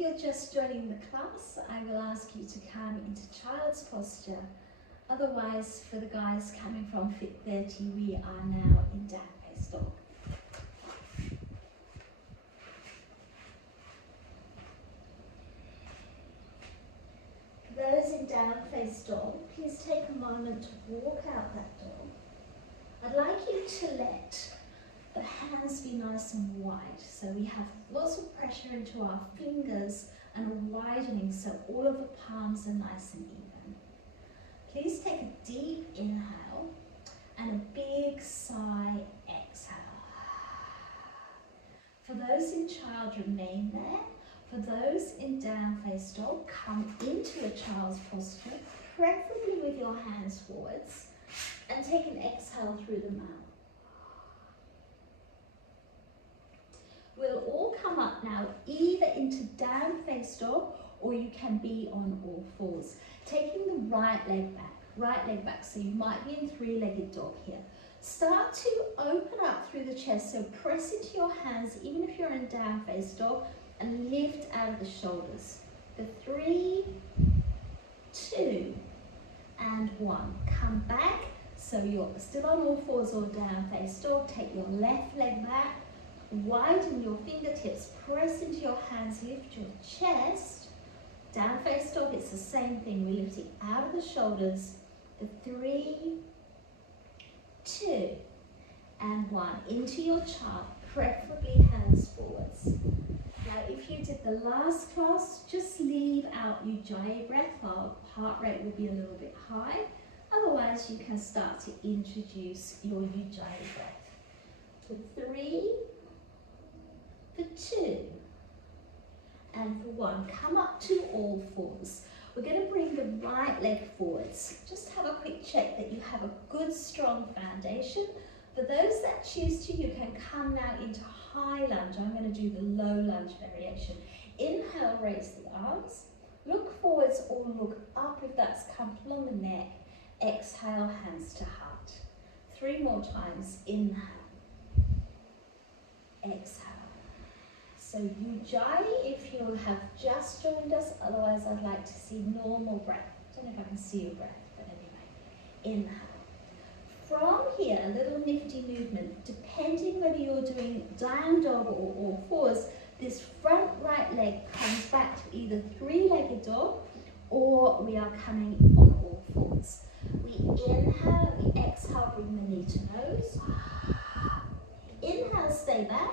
you're just joining the class, I will ask you to come into child's posture. Otherwise, for the guys coming from Fit 30, we are now in down face dog. For those in down face dog, please take a moment to walk out that dog. I'd like you to let the hands be nice and wide, so we have lots of pressure into our fingers and a widening so all of the palms are nice and even. Please take a deep inhale and a big sigh, exhale. For those in child, remain there. For those in down face dog, come into a child's posture, preferably with your hands forwards, and take an exhale through the mouth. We'll all come up now either into down face dog or you can be on all fours. Taking the right leg back, so you might be in three-legged dog here. Start to open up through the chest, so press into your hands even if you're in down face dog and lift out of the shoulders. For 3, 2, and 1. Come back, so you're still on all fours or down face dog. Take your left leg back. Widen your fingertips, press into your hands, lift your chest. Down face dog, it's the same thing. We're lifting out of the shoulders. For 3, 2, and 1. Into your child, preferably hands forwards. Now, if you did the last class, just leave out Ujjayi breath. Our heart rate will be a little bit high. Otherwise, you can start to introduce your Ujjayi breath. For 3, for 2, and for 1. Come up to all fours. We're going to bring the right leg forwards. Just have a quick check that you have a good strong foundation. For those that choose to, you can come now into high lunge. I'm going to do the low lunge variation. Inhale, raise the arms. Look forwards or look up if that's comfortable on the neck. Exhale, hands to heart. 3 more times. Inhale. Exhale. So Ujjayi if you have just joined us, otherwise I'd like to see normal breath. Don't know if I can see your breath, but anyway. Inhale. From here, a little nifty movement, depending whether you're doing down dog or all fours, this front right leg comes back to either three-legged dog or we are coming on all fours. We inhale, we exhale, bring the knee to nose. Inhale, stay back.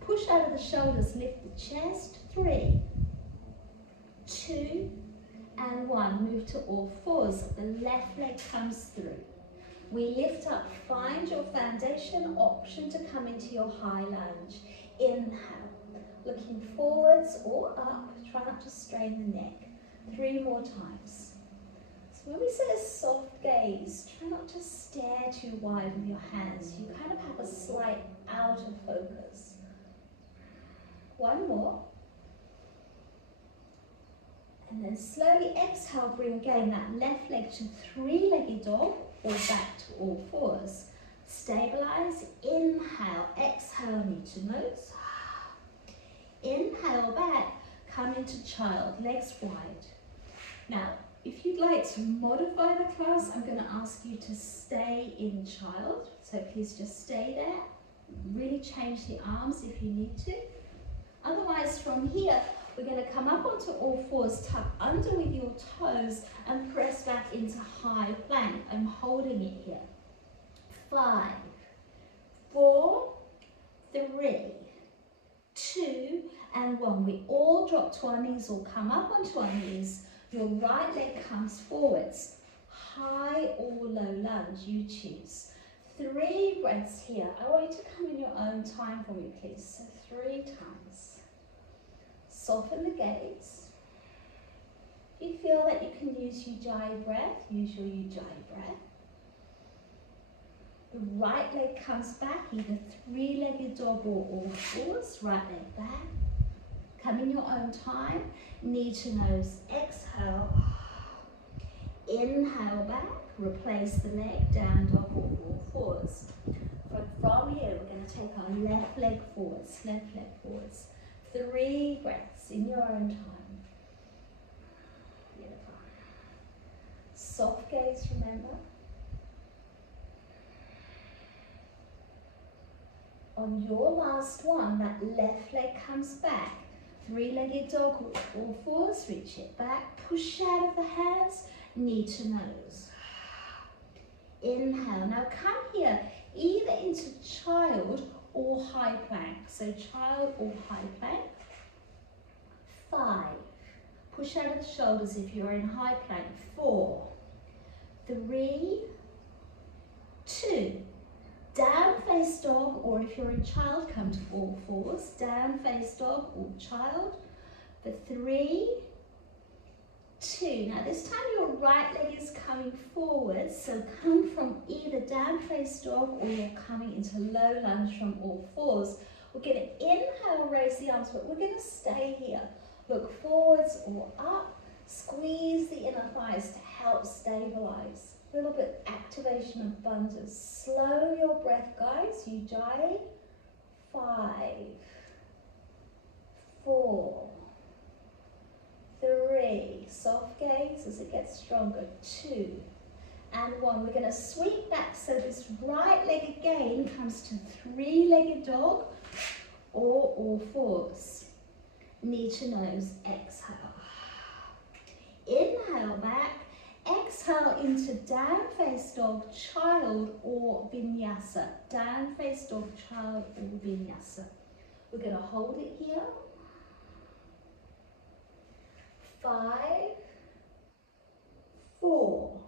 Push out of the shoulders, lift the chest. 3, 2, and 1. Move to all fours. The left leg comes through. We lift up, find your foundation, option to come into your high lunge. Inhale, looking forwards or up, try not to strain the neck. 3 more times. So when we say a soft gaze, try not to stare too wide with your hands. You kind of have a slight out of focus. 1 more. And then slowly exhale, bring again that left leg to three-legged dog or back to all fours. Stabilize, inhale, exhale, knee to nose. Inhale back, come into child, legs wide. Now, if you'd like to modify the class, I'm going to ask you to stay in child. So please just stay there. Really change the arms if you need to. Otherwise, from here, we're going to come up onto all fours, tuck under with your toes and press back into high plank. I'm holding it here. 5, 4, 3, 2, and 1. We all drop to our knees or come up onto our knees. Your right leg comes forwards. High or low lunge, you choose. 3 breaths here. I want you to come in your own time for me, please. So 3 times. Soften the gaze. If you feel that you can use Ujjayi breath, use your Ujjayi breath. The right leg comes back, either three-legged dog or all fours. Right leg back. Come in your own time. Knee to nose. Exhale. Inhale back. Replace the leg. Down dog or all fours. From here, we're going to take our left leg forwards. Left leg forwards. 3 breaths in your own time. Beautiful. Soft gaze, remember. On your last one, that left leg comes back. 3-legged dog, all fours, reach it back. Push out of the hands, knee to nose. Inhale. Now come here, either into child or high plank. So child or high plank. 5. Push out of the shoulders if you're in high plank. 4, 3, 2. Down face dog, or if you're in child, come to all fours. Down face dog or child. For 3, 2. Now this time your right leg is coming forward, so come from either down face dog or you're coming into low lunge from all fours. We're going to inhale, raise the arms, but we're going to stay here. Look forwards or up. Squeeze the inner thighs to help stabilize. A little bit activation of bandhas. Slow your breath, guys. Ujjayi. 5, 4, 3. Soft gaze as it gets stronger. 2 and 1. We're going to sweep back so this right leg again comes to 3-legged dog or all fours. Knee to nose. Exhale. Inhale back. Exhale into down face dog, child or vinyasa. Down face dog, child or vinyasa. We're going to hold it here. 5, 4,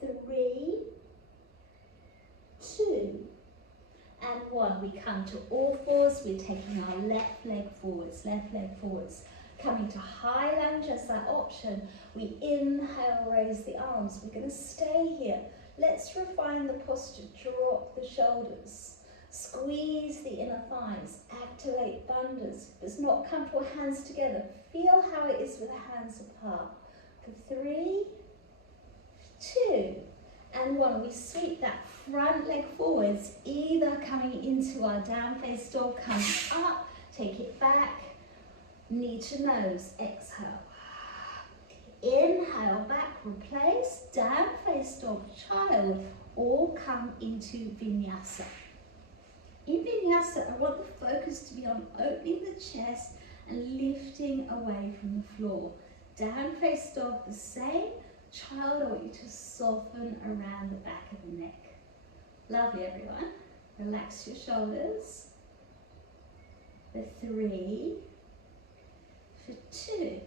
3, 2 and 1. We come to all fours. We're taking our left leg forwards, left leg forwards. Coming to high lunge as that option. We inhale, raise the arms. We're going to stay here. Let's refine the posture. Drop the shoulders. Squeeze the inner thighs. Activate bandhas. If it's not comfortable, hands together. Feel how it is with the hands apart. For 3, 2 and 1. We sweep that front leg forwards, either coming into our down face dog, coming up, take it back. Knee to nose, exhale. Inhale, back, replace, down face dog, child, or come into vinyasa. In vinyasa, I want the focus to be on opening the chest and lifting away from the floor. Down face dog, the same. Child, I want you to soften around the back of the neck. Lovely, everyone. Relax your shoulders. For 3, for 2.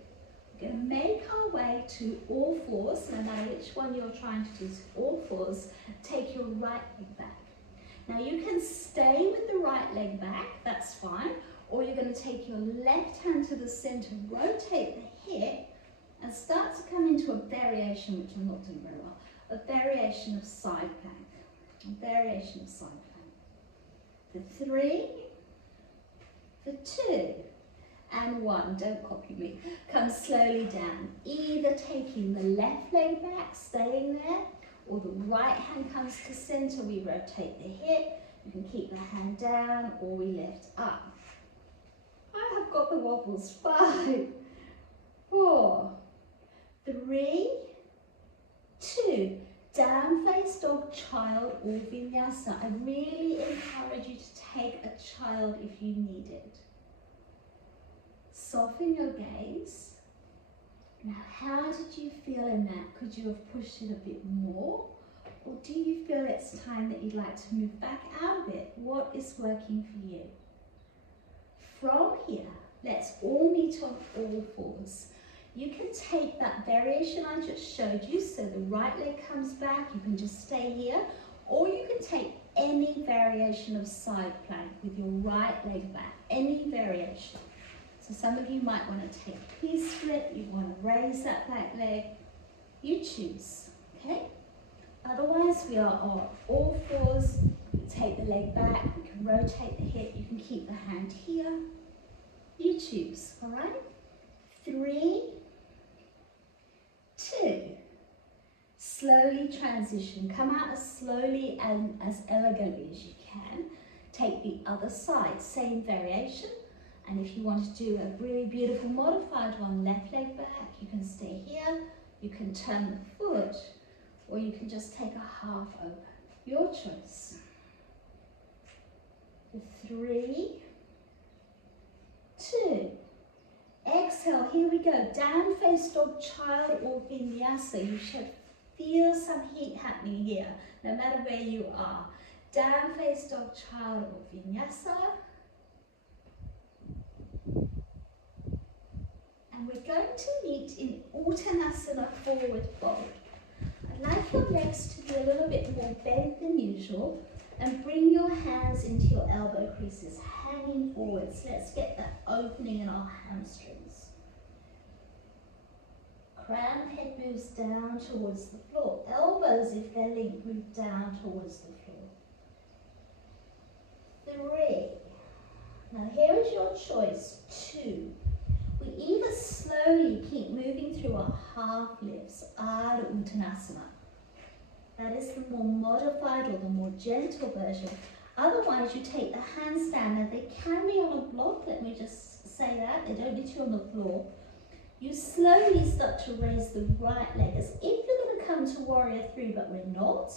We're going to make our way to all fours, no matter which one you're trying to do, so all fours. Take your right leg back. Now you can stay with the right leg back, that's fine, or you're going to take your left hand to the center, rotate the hip, and start to come into a variation, which I'm not doing very well, a variation of side plank. A variation of side plank. For 3, for 2, and 1. Don't copy me. Come slowly down. Either taking the left leg back, staying there, or the right hand comes to center. We rotate the hip. You can keep the hand down, or we lift up. I have got the wobbles. 5, 4, 3, 2. Down face dog, child or vinyasa. I really encourage you to take a child if you need it. Soften your gaze. Now, how did you feel in that? Could you have pushed it a bit more? Or do you feel it's time that you'd like to move back out of it? What is working for you? From here, let's all meet on all fours. You can take that variation I just showed you, so the right leg comes back, you can just stay here, or you can take any variation of side plank with your right leg back, any variation. So some of you might want to take a peace split, you want to raise that back leg, you choose, okay? Otherwise, we are on all fours, we take the leg back, we can rotate the hip, you can keep the hand here, you choose, all right? 3, 2. Slowly transition, come out as slowly and as elegantly as you can. Take the other side, same variation, And if you want to do a really beautiful modified one, left leg back, you can stay here, you can turn the foot, or you can just take a half open. Your choice. 3, 2. Exhale, here we go. Down face dog, child or vinyasa. You should feel some heat happening here, no matter where you are. Down face dog, child or vinyasa. And we're going to meet in Uttanasana, forward fold. I'd like your legs to be a little bit more bent than usual, and bring your hands into your elbow creases, hanging forwards. Let's get that opening in our hamstrings. Crown of head moves down towards the floor. Elbows, if they're linked, move down towards the floor. 3. Now here is your choice. 2. We either slowly keep moving through our half lifts, Ardha Uttanasana. That is the more modified or the more gentle version. Otherwise, you take the hands down. Now, they can be on a block. Let me just say that. They don't need to be on the floor. You slowly start to raise the right leg as if you're going to come to warrior 3, but we're not.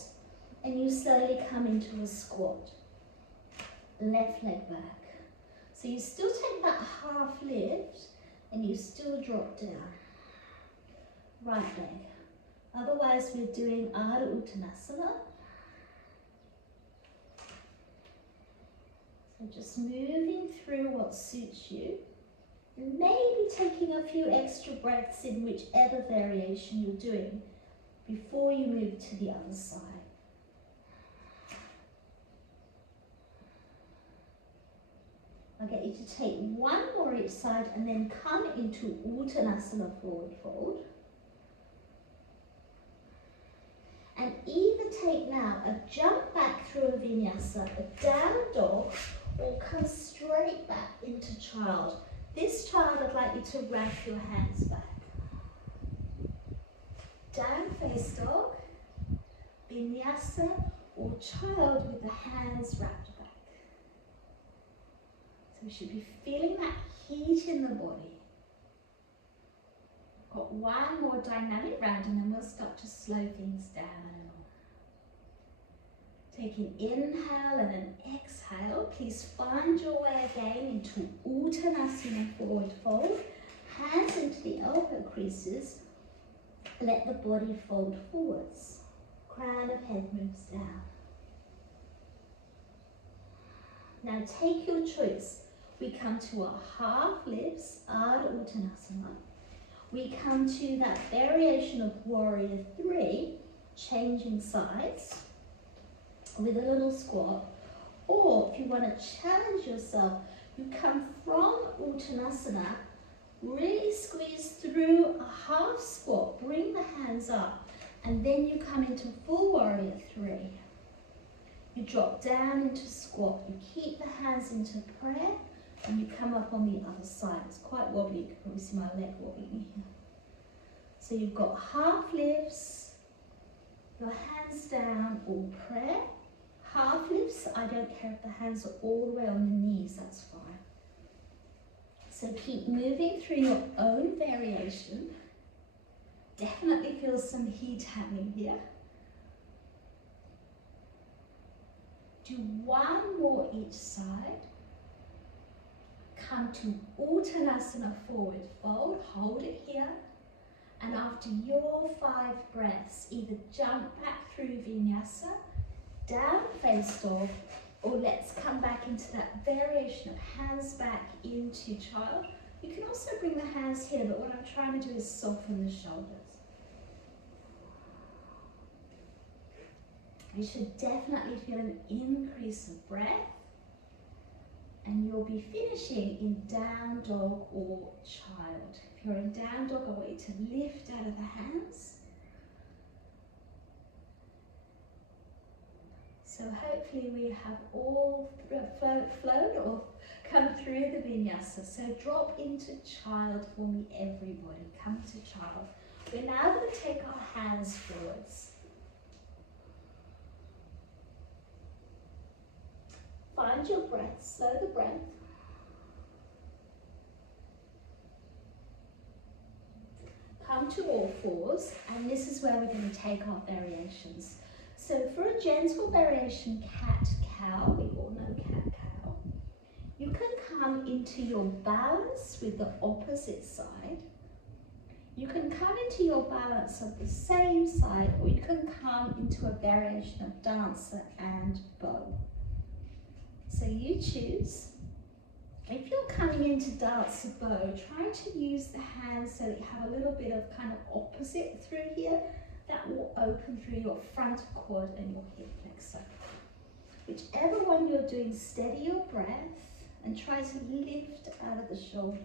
And you slowly come into a squat. Left leg back. So you still take that half lift and you still drop down. Right leg. Otherwise, we're doing Ardha Uttanasana. So just moving through what suits you. And maybe taking a few extra breaths in whichever variation you're doing before you move to the other side. I'll get you to take one more each side and then come into Uttanasana, forward fold. And either take now a jump back through a vinyasa, a down dog, or come straight back into child. This child, I'd like you to wrap your hands back. Down face dog, vinyasa, or child with the hands wrapped back. So we should be feeling that heat in the body. Got one more dynamic round and then we'll start to slow things down a little. Take an inhale and an exhale. Please find your way again into Uttanasana, forward fold. Hands into the elbow creases. Let the body fold forwards. Crown of head moves down. Now take your choice. We come to our half lifts, Ardha Uttanasana. We come to that variation of warrior 3, changing sides with a little squat. Or if you want to challenge yourself, you come from Uttanasana, really squeeze through a half squat, bring the hands up, and then you come into full warrior 3. You drop down into squat, you keep the hands into prayer, and you come up on the other side. It's quite wobbly, you can probably see my leg wobbling here. So you've got half lifts, your hands down, or prayer. Half lifts, I don't care if the hands are all the way on the knees, that's fine. So keep moving through your own variation. Definitely feel some heat happening here. Do one more each side. Come to Uttanasana, forward fold, hold it here. And after your 5 breaths, either jump back through vinyasa, down face dog, or let's come back into that variation of hands back into child. You can also bring the hands here, but what I'm trying to do is soften the shoulders. You should definitely feel an increase of breath, and you'll be finishing in down dog or child. If you're in down dog, I want you to lift out of the hands. So hopefully we have all flown or come through the vinyasa. So drop into child for me, everybody. Come to child. We're now going to take our hands forwards. Find your breath, slow the breath. come to all fours, and this is where we're going to take our variations. So for a gentle variation, cat-cow, we all know cat-cow, you can come into your balance with the opposite side. You can come into your balance of the same side, or you can come into a variation of dancer and bow. So you choose. If you're coming into dancer bow, try to use the hands so that you have a little bit of kind of opposite through here. That will open through your frontal cord and your hip flexor. Whichever one you're doing, steady your breath and try to lift out of the shoulders.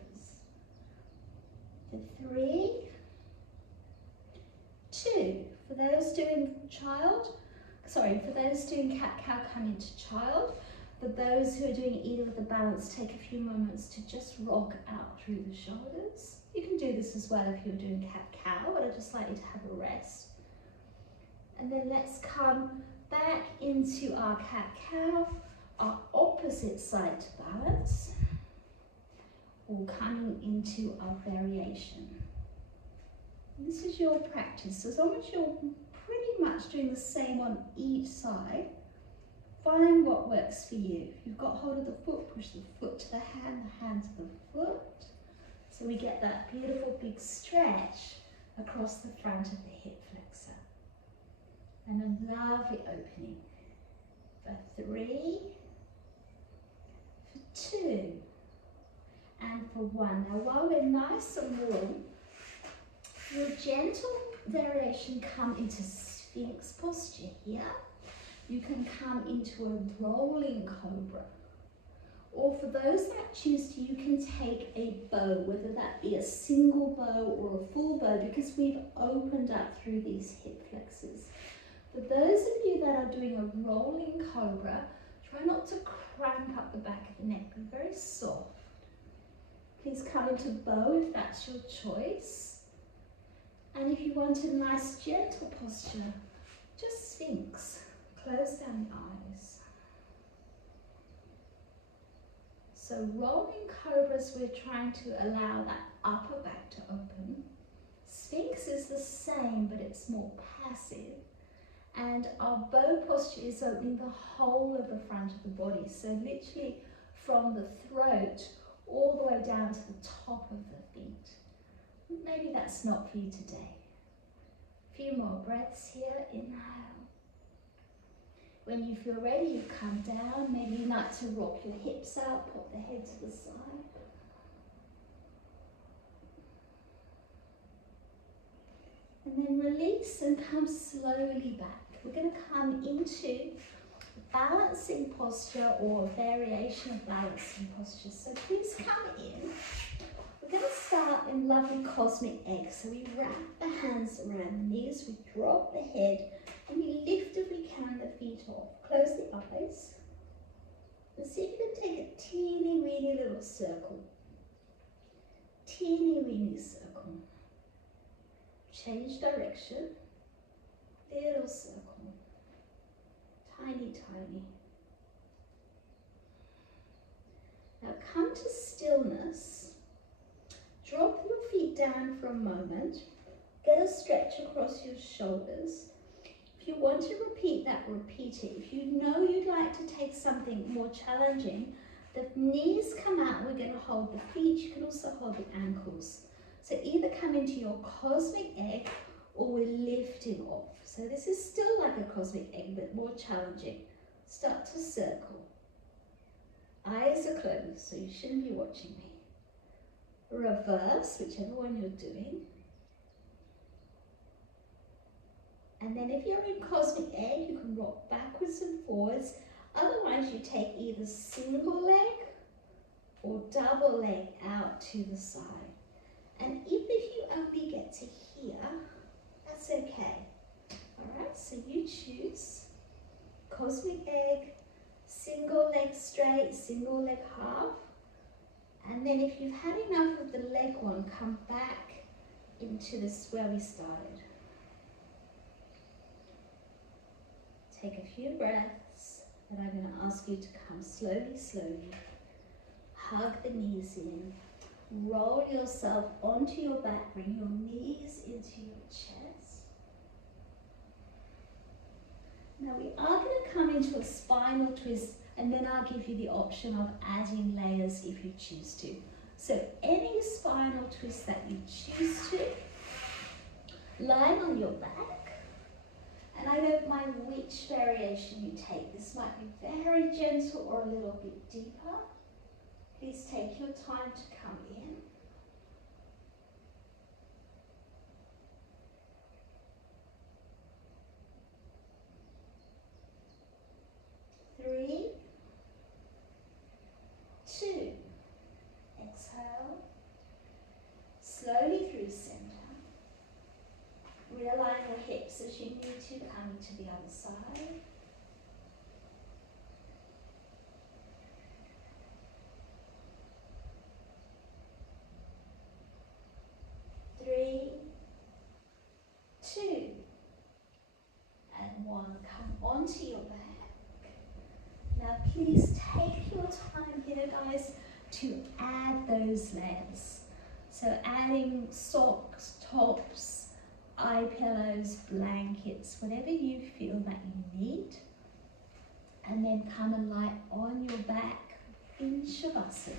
For 3, 2. For those doing for those doing cat-cow, come into child. For those who are doing either of the balance, take a few moments to just rock out through the shoulders. You can do this as well if you're doing cat-cow, but I'd just like you to have a rest. And then let's come back into our cat-cow, our opposite side to balance, or coming into our variation. And this is your practice. As long as you're pretty much doing the same on each side, find what works for you. If you've got hold of the foot, push the foot to the hand to the foot. So we get that beautiful big stretch across the front of the hip flexor. And a lovely opening. For 3, for 2, and for 1. Now while we're nice and warm, your gentle variation come into Sphinx posture here. You can come into a rolling cobra. Or for those that choose to, you can take a bow, whether that be a single bow or a full bow, because we've opened up through these hip flexors. For those of you that are doing a rolling cobra, try not to cramp up the back of the neck, be very soft. Please come into bow if that's your choice. And if you want a nice gentle posture, just Sphinx. Close down the eyes. So rolling cobras, we're trying to allow that upper back to open. Sphinx is the same, but it's more passive. And our bow posture is opening the whole of the front of the body. So literally from the throat all the way down to the top of the feet. Maybe that's not for you today. A few more breaths here. Inhale. When you feel ready, you come down. Maybe you like to rock your hips out, pop the head to the side. And then release and come slowly back. We're going to come into balancing posture or variation of balancing posture. So please come in. We're going to start in lovely cosmic egg. So we wrap the hands around the knees, we drop the head, and we lift if we can the feet off. Close the eyes. And see if you can take a teeny weeny little circle. Teeny weeny circle. Change direction. Little circle. Tiny, tiny. Now come to stillness. Drop your feet down for a moment. Get a stretch across your shoulders. If you want to repeat that, repeat it. If you know you'd like to take something more challenging, the knees come out, we're going to hold the feet. You can also hold the ankles. So either come into your cosmic egg or we're lifting off. So this is still like a cosmic egg, but more challenging. Start to circle. Eyes are closed, so you shouldn't be watching me. Reverse, whichever one you're doing. And then if you're in cosmic egg, you can rock backwards and forwards. Otherwise, you take either single leg or double leg out to the side. And even if you only get to here, that's okay. All right, so you choose cosmic egg, single leg straight, single leg half. And then if you've had enough of the leg one, come back into this where we started. Take a few breaths, and I'm going to ask you to come slowly, slowly. Hug the knees in. Roll yourself onto your back, bring your knees into your chest. Now we are going to come into a spinal twist, and then I'll give you the option of adding layers if you choose to. So any spinal twist that you choose to, lying on your back, and I don't mind which variation you take. This might be very gentle or a little bit deeper. Please take your time to come in. Three, two, exhale, slowly through center. Realign your hips as you need to, coming to the other side. Three, two, and one. Come onto your back. Now please take your time here, guys, to add those layers. So adding socks, tops, eye pillows, blankets, whatever you feel that you need. And then come and lie on your back in Savasana.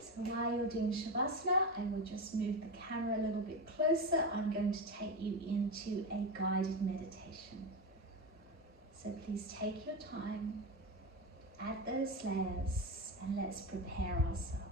So while you're doing Savasana, I will just move the camera a little bit closer. I'm going to take you into a guided meditation. So please take your time, add those layers, and let's prepare ourselves.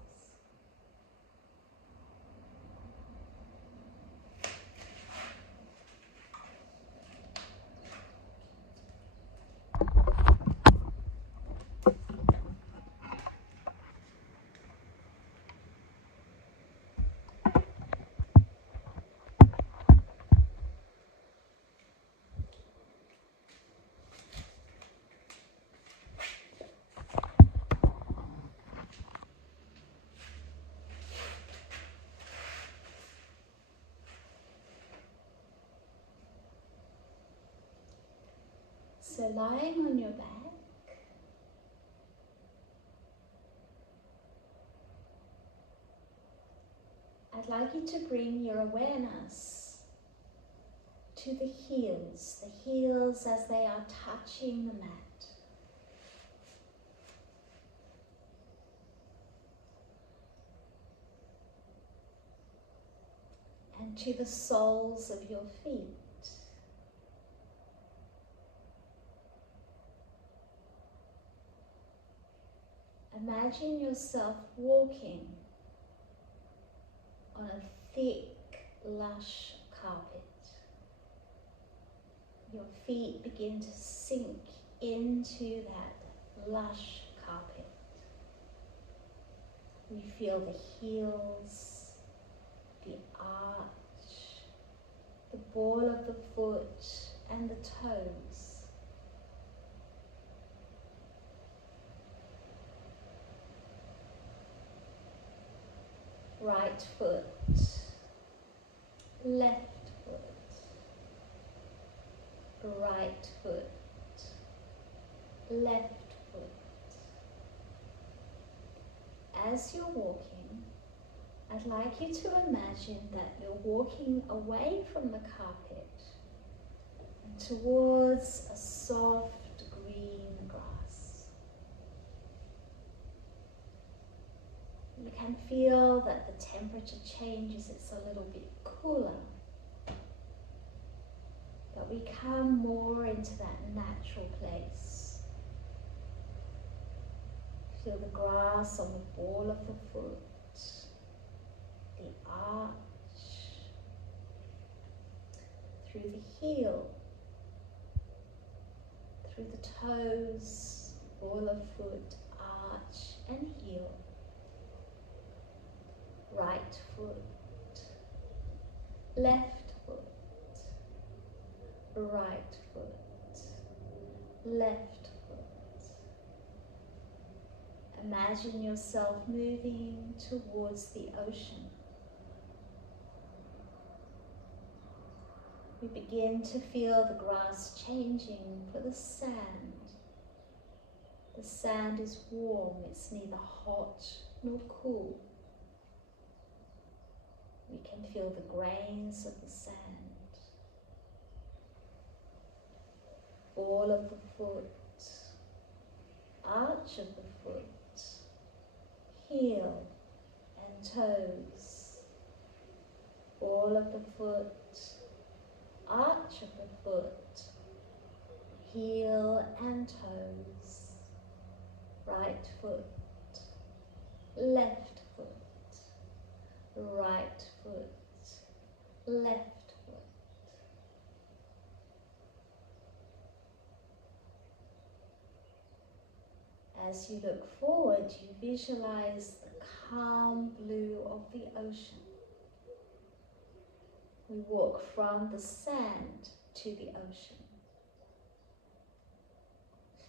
So lying on your back, I'd like you to bring your awareness to the heels as they are touching the mat. And to the soles of your feet. Imagine yourself walking on a thick, lush carpet. Your feet begin to sink into that lush carpet. You feel the heels, the arch, the ball of the foot, and the toes. Right foot, left foot, right foot, left foot. As you're walking, I'd like you to imagine that you're walking away from the carpet and towards a soft green grass. You can feel that the temperature changes, it's a little bit cooler. But we come more into that natural place. Feel the grass on the ball of the foot, the arch, through the heel, through the toes, ball of foot, arch and heel. Right foot, left foot, right foot, left foot. Imagine yourself moving towards the ocean. We begin to feel the grass changing for the sand, The sand is warm, it's neither hot nor cool. We can feel the grains of the sand. Ball of the foot, arch of the foot, heel and toes. Ball of the foot, arch of the foot, heel and toes. Right foot, left foot, right foot, left foot. As you look forward, you visualize the calm blue of the ocean. We walk from the sand to the ocean,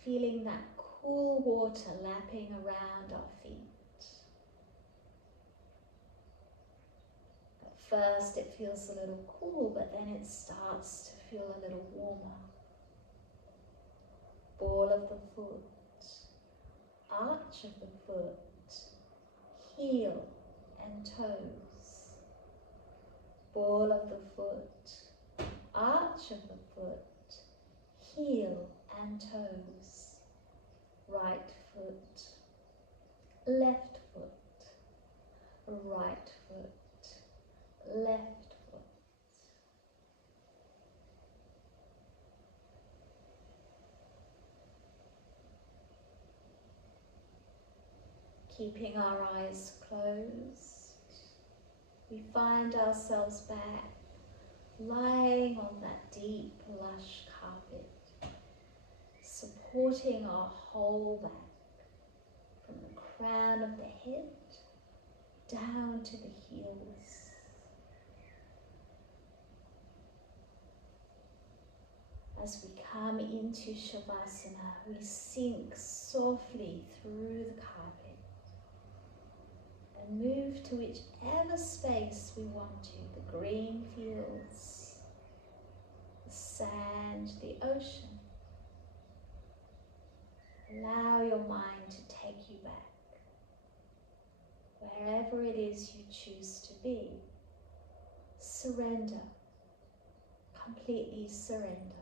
feeling that cool water lapping around our feet. At first it feels a little cool, but then it starts to feel a little warmer. Ball of the foot, arch of the foot, heel and toes. Ball of the foot, arch of the foot, heel and toes. Right foot, left foot, right foot, left foot. Keeping our eyes closed, we find ourselves back lying on that deep, lush carpet, supporting our whole back from the crown of the head down to the heels. As we come into Savasana, we sink softly through the carpet and move to whichever space we want to, the green fields, the sand, the ocean. Allow your mind to take you back, wherever it is you choose to be. Surrender, completely surrender.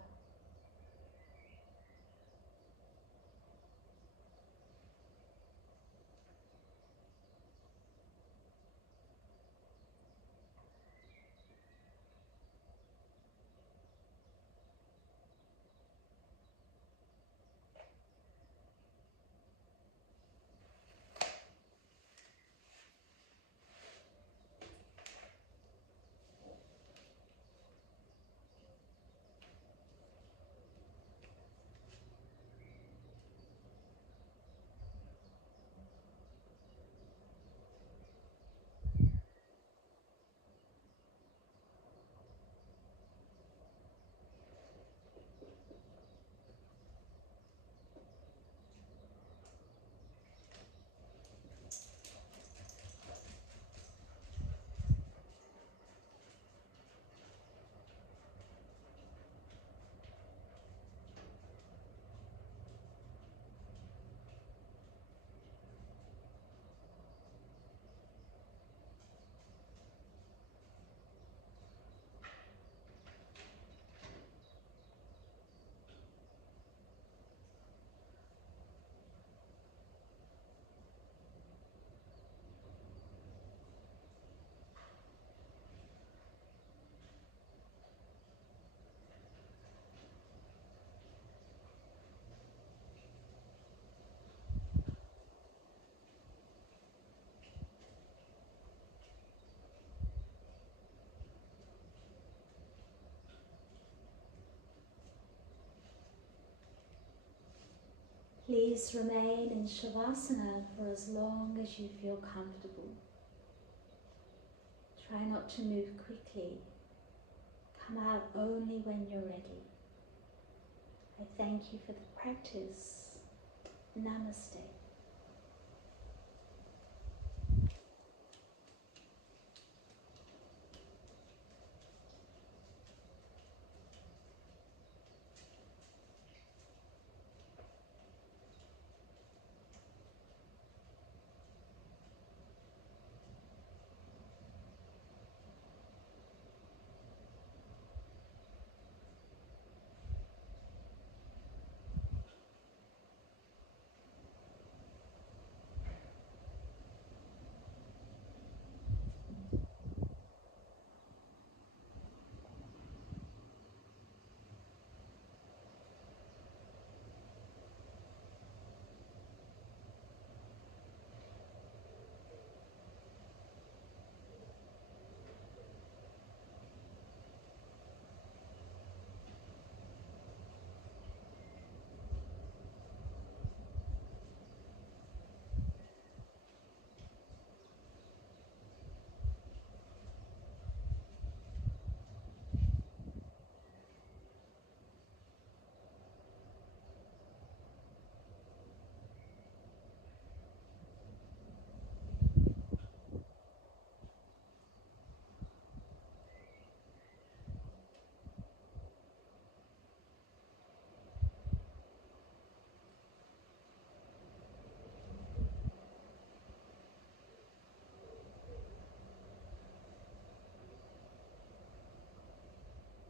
Please remain in Savasana for as long as you feel comfortable. Try not to move quickly. Come out only when you're ready. I thank you for the practice. Namaste.